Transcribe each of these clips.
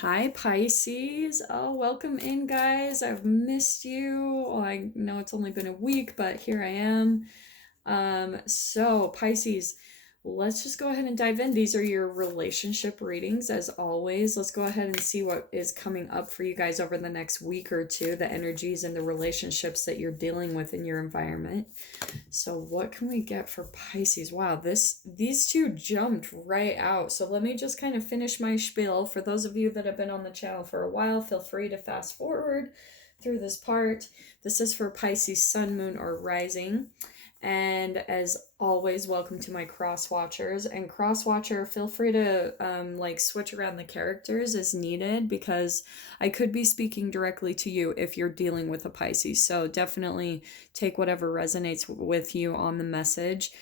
Hi, Pisces. Oh, welcome in, guys. I've missed you. Well, I know it's only been a week, but here I am. So Pisces, let's just go ahead and dive in. These are your relationship readings, as always. Let's go ahead and see what is coming up for you guys over the next week or two, the energies and the relationships that you're dealing with in your environment. So what can we get for Pisces? Wow, these two jumped right out. So let me just kind of finish my spiel. For those of you that have been on the channel for a while, feel free to fast forward through this part. This is for Pisces sun, moon, or rising. And as always, welcome to my cross watchers. And cross watcher, feel free to switch around the characters as needed, because I could be speaking directly to you if you're dealing with a Pisces. So definitely take whatever resonates with you on the message.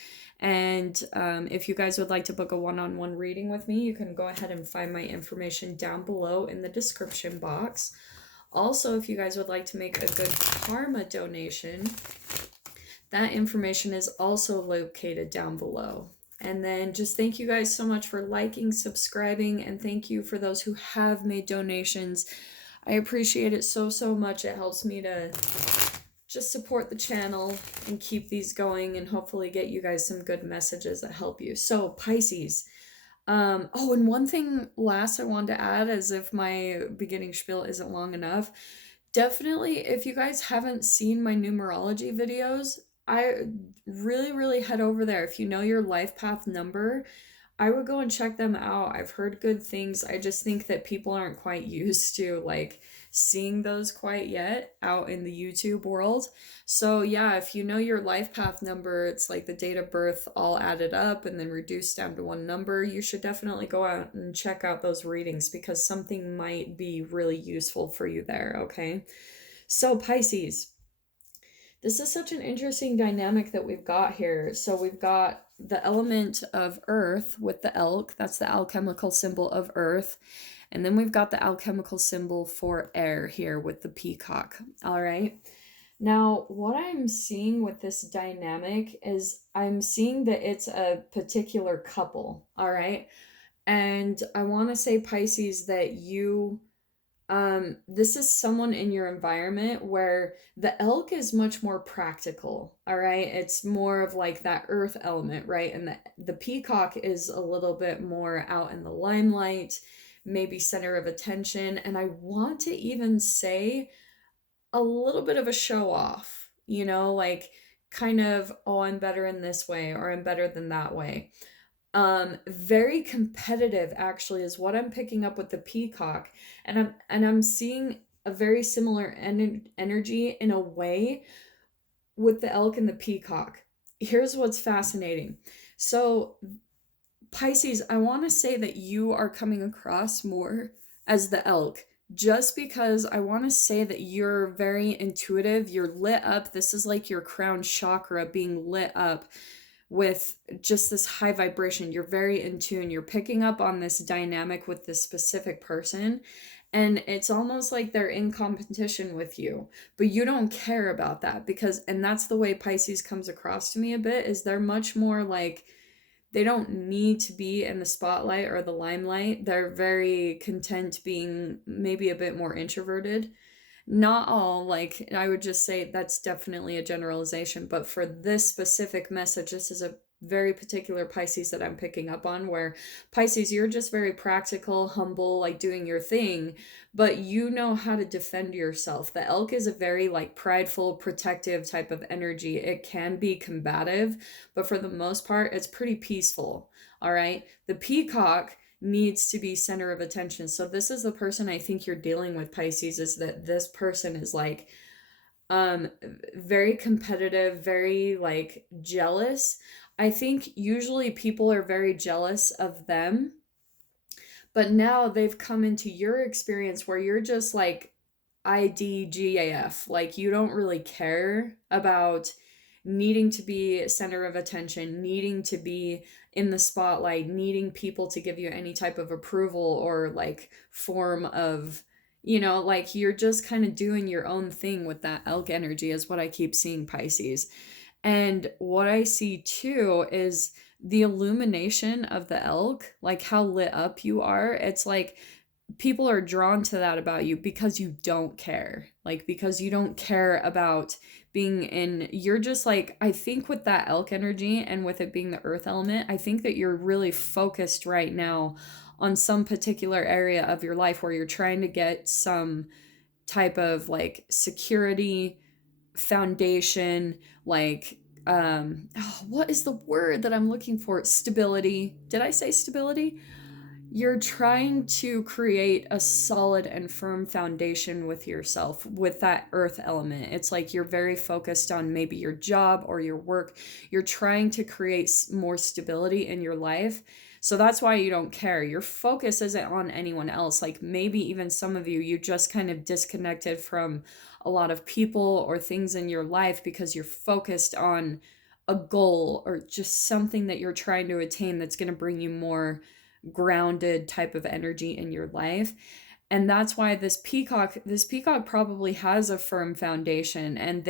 And if you guys would like to book a one-on-one reading with me, you can go ahead and find my information down below in the description box. Also, if you guys would like to make a good karma donation, that information is also located down below. And then just thank you guys so much for liking, subscribing, and thank you for those who have made donations. I appreciate it so much. It helps me to just support the channel and keep these going and hopefully get you guys some good messages that help you. So Pisces. Oh, and one thing last I wanted to add, as if my beginning spiel isn't long enough. Definitely, if you guys haven't seen my numerology videos, I really head over there. If you know your life path number, I would go and check them out. I've heard good things. I just think that people aren't quite used to seeing those quite yet out in the YouTube world. So yeah, if you know your life path number, it's like the date of birth all added up and then reduced down to one number. You should definitely go out and check out those readings, because something might be really useful for you there, okay? So Pisces, this is such an interesting dynamic that we've got here. So we've got the element of earth with the elk. That's the alchemical symbol of earth. And then we've got the alchemical symbol for air here with the peacock. All right. Now, what I'm seeing with this dynamic is I'm seeing that it's a particular couple. All right. And I want to say, Pisces, that this is someone in your environment where the elk is much more practical. All right, it's more of like that earth element, right? And the peacock is a little bit more out in the limelight, maybe center of attention, and I want to even say a little bit of a show off, like kind of, oh, I'm better in this way, or I'm better than that way. Very competitive actually is what I'm picking up with the peacock, and I'm seeing a very similar energy in a way with the elk and the peacock. Here's what's fascinating. So Pisces, I want to say that you are coming across more as the elk, just because I want to say that you're very intuitive, you're lit up. This is like your crown chakra being lit up with just this high vibration. You're very in tune. You're picking up on this dynamic with this specific person. And it's almost like they're in competition with you, but you don't care about that, because, and that's the way Pisces comes across to me a bit, is they're much more like, they don't need to be in the spotlight or the limelight. They're very content being maybe a bit more introverted. Not all, like, I would just say that's definitely a generalization, but for this specific message, this is a very particular Pisces that I'm picking up on, where Pisces, you're just very practical, humble, like doing your thing, but you know how to defend yourself. The elk is a very like prideful, protective type of energy. It can be combative, but for the most part, it's pretty peaceful. All right. The peacock needs to be center of attention. So this is the person I think you're dealing with, Pisces, is that this person is like very competitive, very like jealous. I think usually people are very jealous of them, but now they've come into your experience where you're just like IDGAF, like you don't really care about needing to be center of attention, needing to be in the spotlight, needing people to give you any type of approval or like form of, like you're just kind of doing your own thing with that elk energy, is what I keep seeing, Pisces. And what I see too is the illumination of the elk, like how lit up you are. It's like people are drawn to that about you because you don't care. Like, because you don't care about being in, you're just like, I think with that elk energy and with it being the earth element, I think that you're really focused right now on some particular area of your life where you're trying to get some type of like security, foundation, like what is the word that I'm looking for? Stability. Did I say stability? You're trying to create a solid and firm foundation with yourself with that earth element. It's like you're very focused on maybe your job or your work. You're trying to create more stability in your life. So that's why you don't care. Your focus isn't on anyone else. Like maybe even some of you, you just kind of disconnected from a lot of people or things in your life because you're focused on a goal or just something that you're trying to attain that's going to bring you more grounded type of energy in your life. And that's why this peacock probably has a firm foundation, and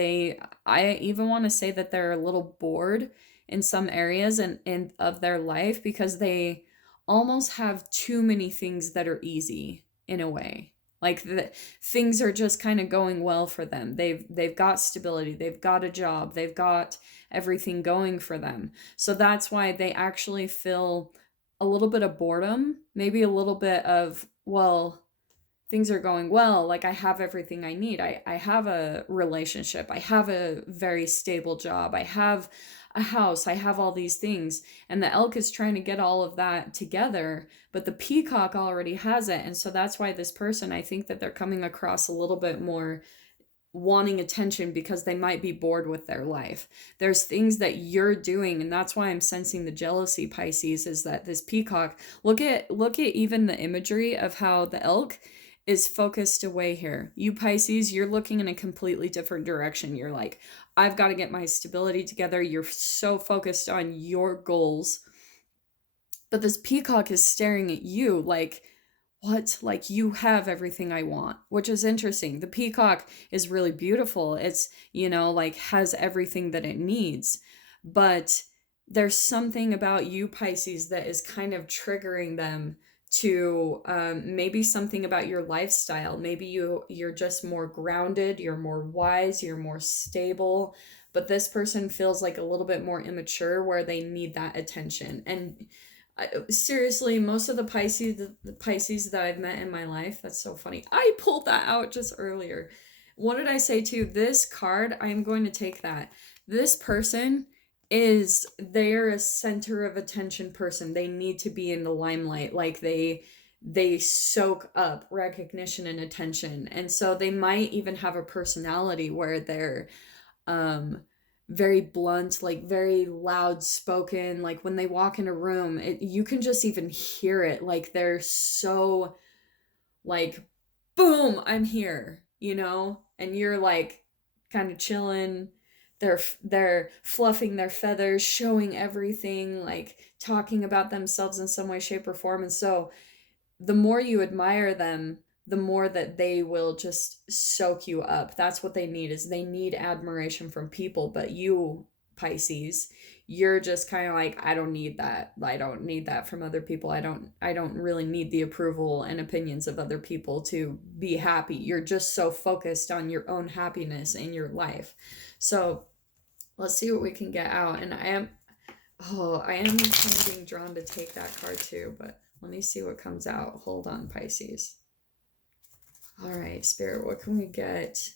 I even want to say that they're a little bored in some areas and of their life because they almost have too many things that are easy in a way. Like the things are just kind of going well for them. They've got stability, they've got a job, they've got everything going for them. So that's why they actually feel a little bit of boredom, maybe a little bit of, well, things are going well. Like I have everything I need. I have a relationship. I have a very stable job. I have a house. I have all these things. And the elk is trying to get all of that together, but the peacock already has it. And so that's why this person, I think that they're coming across a little bit more wanting attention because they might be bored with their life. There's things that you're doing, and that's why I'm sensing the jealousy, Pisces, is that this peacock, look at even the imagery of how the elk is focused away here. You Pisces, you're looking in a completely different direction. You're like, I've got to get my stability together. You're so focused on your goals. But this peacock is staring at you like, what? Like you have everything I want, which is interesting. The peacock is really beautiful. It's, like has everything that it needs. But there's something about you, Pisces, that is kind of triggering them to maybe something about your lifestyle. Maybe you're just more grounded, you're more wise, you're more stable. But this person feels like a little bit more immature where they need that attention. And seriously, most of the Pisces that I've met in my life, that's so funny. I pulled that out just earlier. What did I say to you? This card, I'm going to take that. This person they're a center of attention person. They need to be in the limelight. Like they soak up recognition and attention. And so they might even have a personality where they're um very blunt, like very loud spoken. Like when they walk in a room, you can just even hear it. Like they're so like, boom, I'm here, and you're like kind of chilling. They're fluffing their feathers, showing everything, like talking about themselves in some way, shape, or form. And so the more you admire them, the more that they will just soak you up. That's what they need, is they need admiration from people. But you, Pisces, you're just kind of like, I don't need that. I don't need that from other people. I don't really need the approval and opinions of other people to be happy. You're just so focused on your own happiness in your life. So let's see what we can get out. And I am kind of being drawn to take that card too, but let me see what comes out. Hold on, Pisces. All right, Spirit, what can we get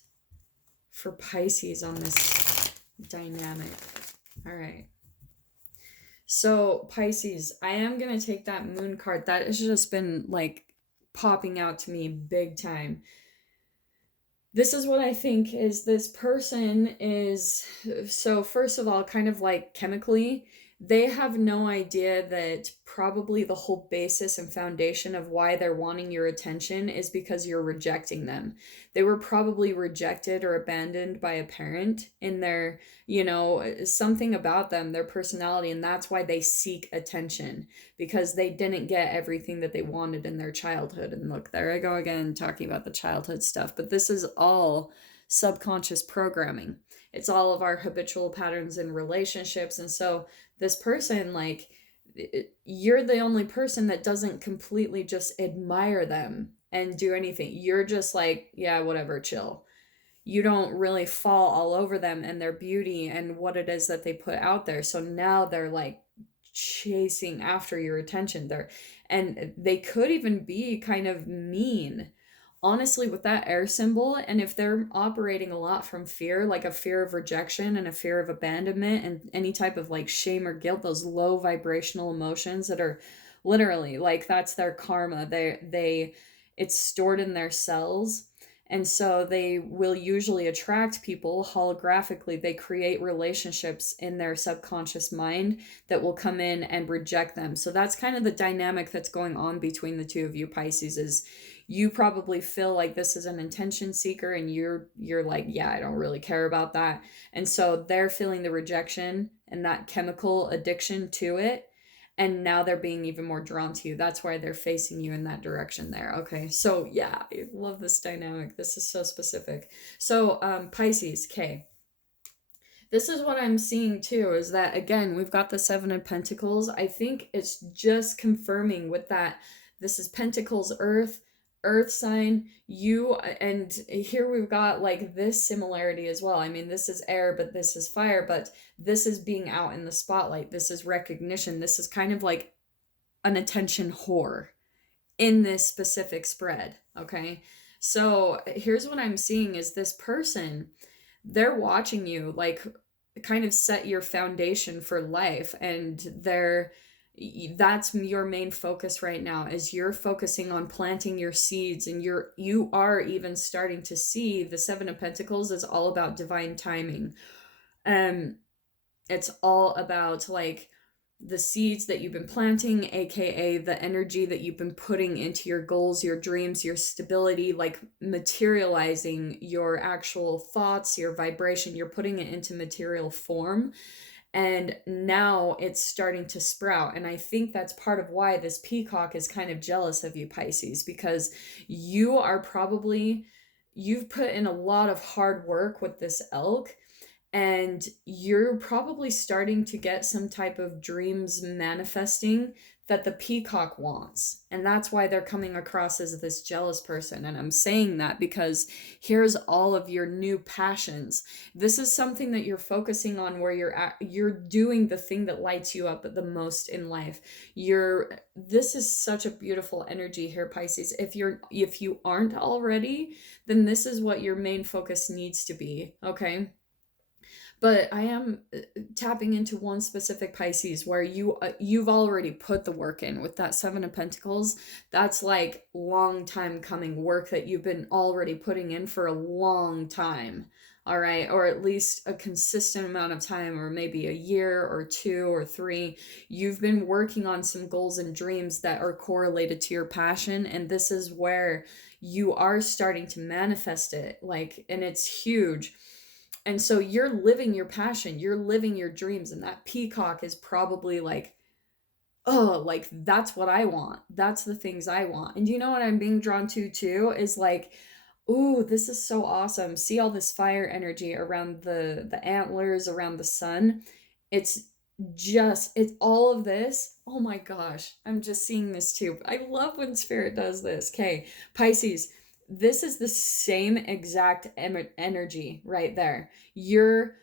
for Pisces on this dynamic? All right. So, Pisces, I am going to take that moon card. That has just been like popping out to me big time. This is what I think is this person is, so first of all, kind of like chemically, they have no idea that probably the whole basis and foundation of why they're wanting your attention is because you're rejecting them. They were probably rejected or abandoned by a parent in their, something about them, their personality, and that's why they seek attention, because they didn't get everything that they wanted in their childhood. And look, there I go again talking about the childhood stuff, but this is all subconscious programming. It's all of our habitual patterns in relationships. And so this person, like, you're the only person that doesn't completely just admire them and do anything. You're just like, yeah, whatever, chill. You don't really fall all over them and their beauty and what it is that they put out there. So now they're like chasing after your attention there. And they could even be kind of mean, honestly, with that air symbol. And if they're operating a lot from fear, like a fear of rejection and a fear of abandonment and any type of like shame or guilt, those low vibrational emotions that are literally like, that's their karma. It's stored in their cells. And so they will usually attract people holographically. They create relationships in their subconscious mind that will come in and reject them. So that's kind of the dynamic that's going on between the two of you, Pisces, is you probably feel like this is an intention seeker and you're like, yeah, I don't really care about that. And so they're feeling the rejection and that chemical addiction to it, and now they're being even more drawn to you. That's why they're facing you in that direction there. Okay, so yeah, I love this dynamic. This is so specific. So Pisces, okay, this is what I'm seeing too, is that again, we've got the Seven of Pentacles. I think it's just confirming with that. This is Pentacles, earth sign, you, and here we've got like this similarity as well. I mean, this is air, but this is fire, but this is being out in the spotlight. This is recognition. This is kind of like an attention whore in this specific spread. Okay, so here's what I'm seeing is this person, they're watching you like kind of set your foundation for life, and that's your main focus right now, is you're focusing on planting your seeds, and you are even starting to see the Seven of Pentacles is all about divine timing. It's all about like the seeds that you've been planting, aka the energy that you've been putting into your goals, your dreams, your stability, like materializing your actual thoughts, your vibration. You're putting it into material form, and now it's starting to sprout. And I think that's part of why this peacock is kind of jealous of you, Pisces, because you've put in a lot of hard work with this elk, and you're probably starting to get some type of dreams manifesting that the peacock wants. And that's why they're coming across as this jealous person. And I'm saying that because here's all of your new passions. This is something that you're focusing on, where you're doing the thing that lights you up the most in life. This is such a beautiful energy here, Pisces. If you aren't already, then this is what your main focus needs to be, okay? But I am tapping into one specific Pisces where you've already put the work in with that Seven of Pentacles. That's like long time coming work that you've been already putting in for a long time. All right, or at least a consistent amount of time, or maybe a year or 2 or 3. You've been working on some goals and dreams that are correlated to your passion, and this is where you are starting to manifest it, like, and it's huge. And so you're living your passion, you're living your dreams, and that peacock is probably like, oh, like that's what I want. That's the things I want. And you know what I'm being drawn to too is like, ooh, this is so awesome. See all this fire energy around the antlers, around the sun. It's it's all of this. Oh my gosh, I'm just seeing this too. I love when spirit does this. Okay, Pisces, this is the same exact energy right there. You're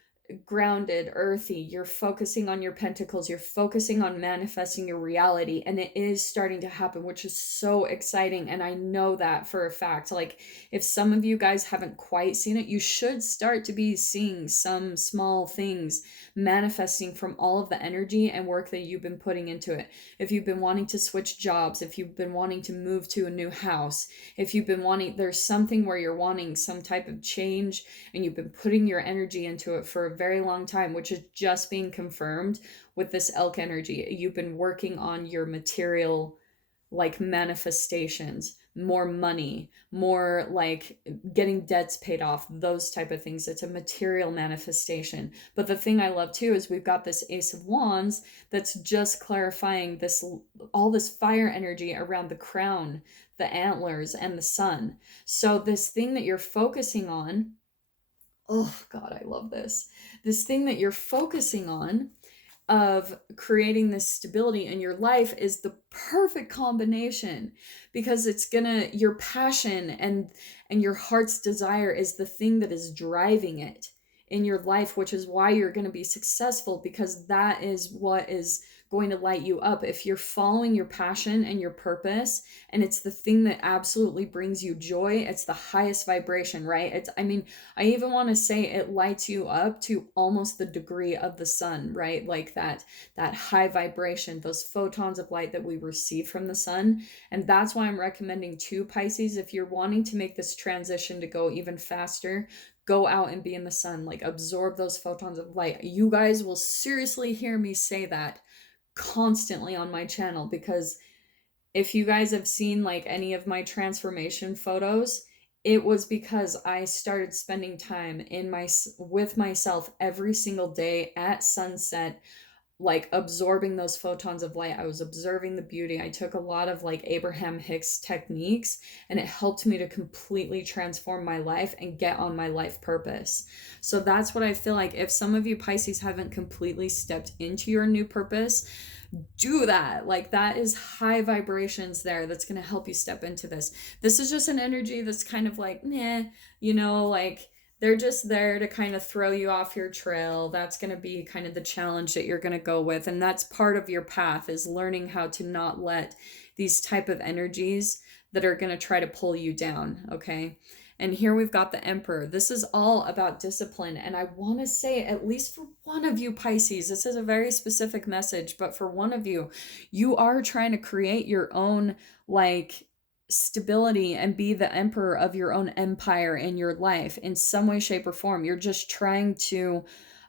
grounded, earthy, you're focusing on your pentacles, you're focusing on manifesting your reality, and it is starting to happen, which is so exciting. And I know that for a fact. Like, if some of you guys haven't quite seen it, you should start to be seeing some small things manifesting from all of the energy and work that you've been putting into it. If you've been wanting to switch jobs, if you've been wanting to move to a new house, if you've been wanting, there's something where you're wanting some type of change and you've been putting your energy into it for a very long time, which is just being confirmed with this elk energy. You've been working on your material, like, manifestations, more money, more like getting debts paid off, those type of things. It's a material manifestation. But the thing I love too is we've got this Ace of Wands that's just clarifying this, all this fire energy around the crown, the antlers, and the sun. So this thing that you're focusing on, oh God, I love this. This thing that you're focusing on of creating this stability in your life is the perfect combination, because it's gonna, your passion and your heart's desire is the thing that is driving it in your life, which is why you're going to be successful, because that is what is going to light you up. If you're following your passion and your purpose, and it's the thing that absolutely brings you joy, it's the highest vibration, right? It's, I mean, I even want to say it lights you up to almost the degree of the sun, right? Like that high vibration, those photons of light that we receive from the sun. And that's why I'm recommending to Pisces, if you're wanting to make this transition to go even faster, go out and be in the sun, like absorb those photons of light. You guys will seriously hear me say that constantly on my channel, because if you guys have seen like any of my transformation photos, it was because I started spending time with myself every single day at sunset, like absorbing those photons of light. I was observing the beauty. I took a lot of like Abraham Hicks techniques, and it helped me to completely transform my life and get on my life purpose. So that's what I feel like. If some of you Pisces haven't completely stepped into your new purpose, do that. Like, that is high vibrations there that's going to help you step into this. This is just an energy that's kind of like, meh, like they're just there to kind of throw you off your trail. That's going to be kind of the challenge that you're going to go with. And that's part of your path, is learning how to not let these type of energies that are going to try to pull you down. Okay. And here we've got the Emperor. This is all about discipline. And I want to say, at least for one of you Pisces, this is a very specific message, but for one of you, you are trying to create your own like stability and be the emperor of your own empire in your life in some way, shape, or form. You're just trying to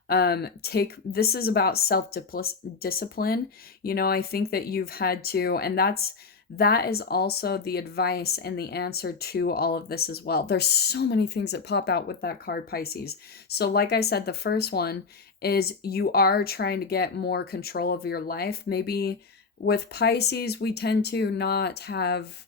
this is about self-discipline. I think that you've had to, and that is also the advice and the answer to all of this as well. There's so many things that pop out with that card, Pisces. So like I said, the first one is you are trying to get more control of your life. Maybe with Pisces, we tend to not have,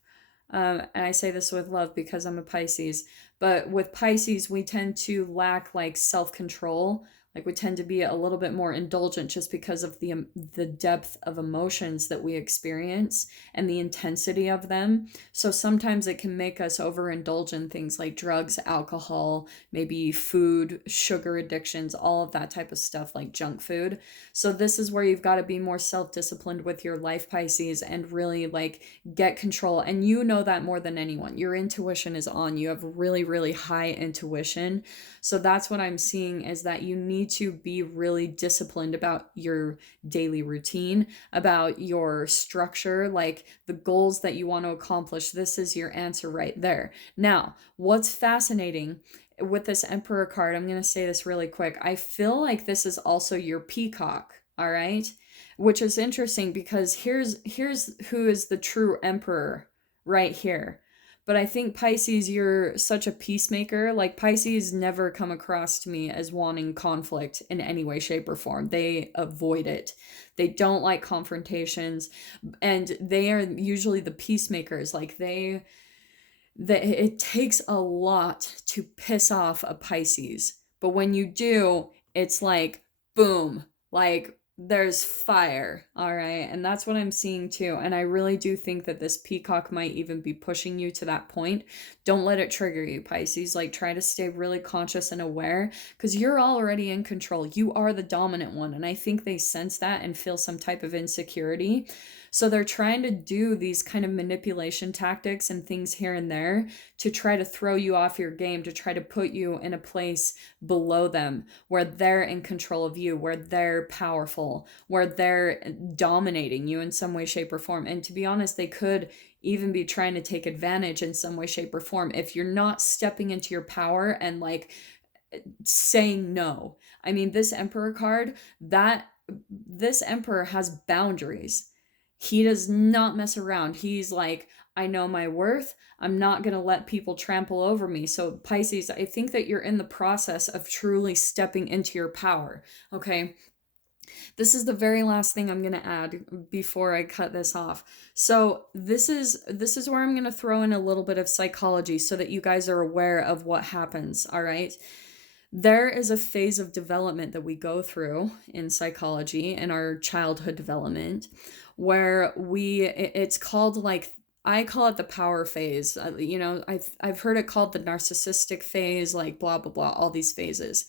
and I say this with love because I'm a Pisces, but with Pisces, we tend to lack like self-control. Like, we tend to be a little bit more indulgent just because of the depth of emotions that we experience and the intensity of them. So sometimes it can make us overindulge in things like drugs, alcohol, maybe food, sugar addictions, all of that type of stuff, like junk food. So this is where you've got to be more self-disciplined with your life, Pisces, and really like get control. And you know that more than anyone. Your intuition is on. You have really, really high intuition. So that's what I'm seeing, is that you need to be really disciplined about your daily routine, about your structure, like the goals that you want to accomplish. This is your answer right there. Now, what's fascinating with this Emperor card, I'm going to say this really quick. I feel like this is also your peacock, all right? Which is interesting, because here's who is the true emperor right here. But I think Pisces, you're such a peacemaker. Like, Pisces never come across to me as wanting conflict in any way, shape, or form. They avoid it. They don't like confrontations, and they are usually the peacemakers. Like, it takes a lot to piss off a Pisces. But when you do, it's like, boom, like there's fire. All right. And that's what I'm seeing too. And I really do think that this peacock might even be pushing you to that point. Don't let it trigger you, Pisces. Like, try to stay really conscious and aware, because you're already in control. You are the dominant one. And I think they sense that and feel some type of insecurity. So they're trying to do these kind of manipulation tactics and things here and there to try to throw you off your game, to try to put you in a place below them where they're in control of you, where they're powerful, where they're dominating you in some way, shape, or form. And to be honest, they could even be trying to take advantage in some way, shape, or form if you're not stepping into your power and like saying no. I mean, this Emperor card, this Emperor has boundaries. He does not mess around. He's like, I know my worth. I'm not going to let people trample over me. So Pisces, I think that you're in the process of truly stepping into your power. Okay. This is the very last thing I'm going to add before I cut this off. So this is where I'm going to throw in a little bit of psychology so that you guys are aware of what happens. All right. There is a phase of development that we go through in psychology in our childhood development where it's called like, I call it the power phase. I've heard it called the narcissistic phase, like blah blah blah, all these phases.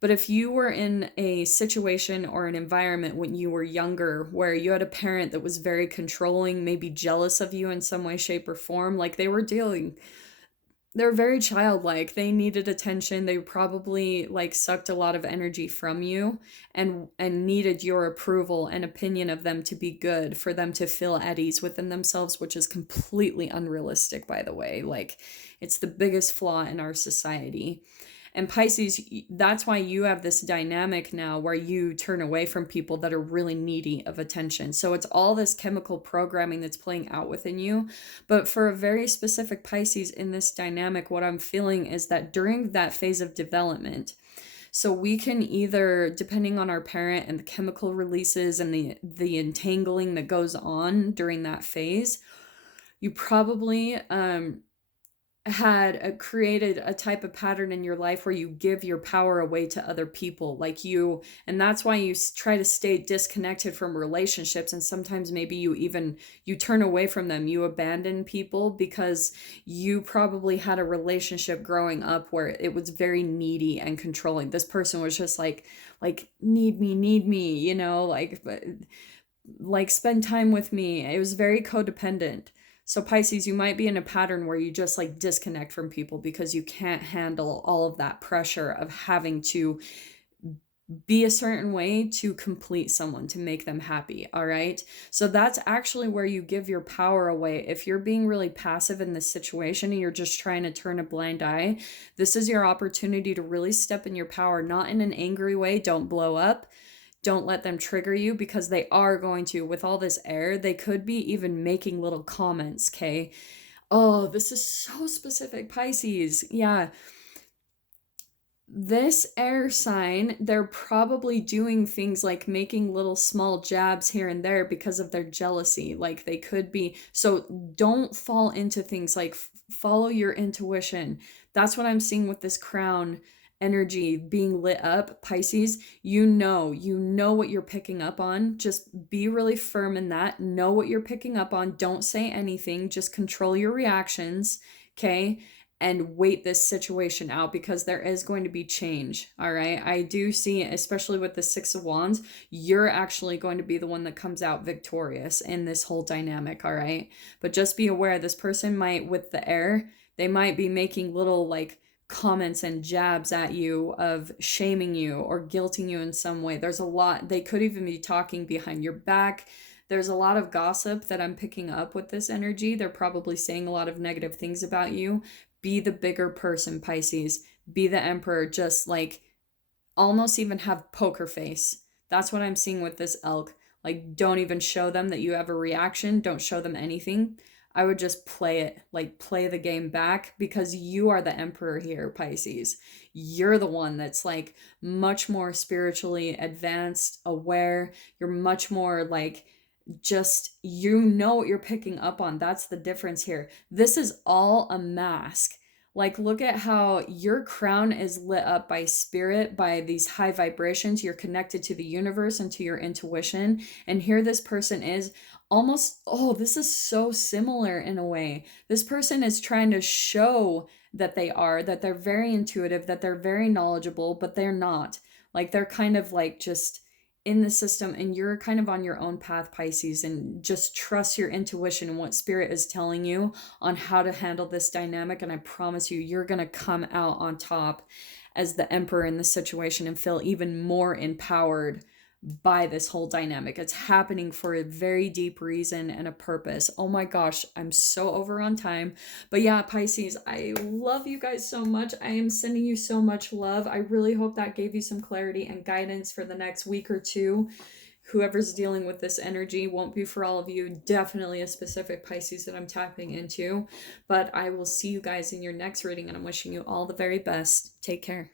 But if you were in a situation or an environment when you were younger where you had a parent that was very controlling, maybe jealous of you in some way, shape, or form, like they're very childlike. They needed attention. They probably like sucked a lot of energy from you and needed your approval and opinion of them to be good, for them to feel at ease within themselves, which is completely unrealistic, by the way. Like, it's the biggest flaw in our society. And Pisces, that's why you have this dynamic now where you turn away from people that are really needy of attention. So it's all this chemical programming that's playing out within you. But for a very specific Pisces in this dynamic, what I'm feeling is that during that phase of development, so we can either, depending on our parent and the chemical releases and the entangling that goes on during that phase, you probably had created a type of pattern in your life where you give your power away to other people, like you, and that's why you try to stay disconnected from relationships, and sometimes maybe you turn away from them, you abandon people because you probably had a relationship growing up where it was very needy and controlling. This person was just like need me, like spend time with me. It was very codependent. So Pisces, you might be in a pattern where you just like disconnect from people because you can't handle all of that pressure of having to be a certain way to complete someone, to make them happy. All right. So that's actually where you give your power away. If you're being really passive in this situation and you're just trying to turn a blind eye, this is your opportunity to really step in your power, not in an angry way. Don't blow up. Don't let them trigger you, because they are going to, with all this air, they could be even making little comments, okay? Oh, this is so specific, Pisces. Yeah. This air sign, they're probably doing things like making little small jabs here and there because of their jealousy. Like they could be, so don't fall into things, like follow your intuition. That's what I'm seeing with this crown energy being lit up, Pisces. You know what you're picking up on. Just be really firm in that. Know what you're picking up on. Don't say anything. Just control your reactions, okay? And wait this situation out, because there is going to be change. All right. I do see, especially with the Six of Wands, you're actually going to be the one that comes out victorious in this whole dynamic. All right. But just be aware, this person might, with the air, they might be making little like comments and jabs at you of shaming you or guilting you in some way. There's a lot. They could even be talking behind your back. There's a lot of gossip that I'm picking up with this energy. They're probably saying a lot of negative things about you. Be the bigger person, Pisces. Be the emperor. Just like almost even have poker face. That's what I'm seeing with this elk. Like, don't even show them that you have a reaction. Don't show them anything. I would just play it, like play the game back, because you are the emperor here, Pisces. You're the one that's like much more spiritually advanced, aware. You're much more like, just, you know what you're picking up on. That's the difference here. This is all a mask. Like, look at how your crown is lit up by spirit, by these high vibrations. You're connected to the universe and to your intuition. And here this person is almost, oh, this is so similar in a way. This person is trying to show that that they're very intuitive, that they're very knowledgeable, but they're not. Like, they're kind of like just in the system, and you're kind of on your own path, Pisces, and just trust your intuition and what spirit is telling you on how to handle this dynamic. And I promise you, you're going to come out on top as the emperor in this situation and feel even more empowered by this whole dynamic. It's happening for a very deep reason and a purpose. Oh my gosh, I'm so over on time. But yeah, Pisces, I love you guys so much. I am sending you so much love. I really hope that gave you some clarity and guidance for the next week or two. Whoever's dealing with this energy won't be for all of you. Definitely a specific Pisces that I'm tapping into. But I will see you guys in your next reading, and I'm wishing you all the very best. Take care.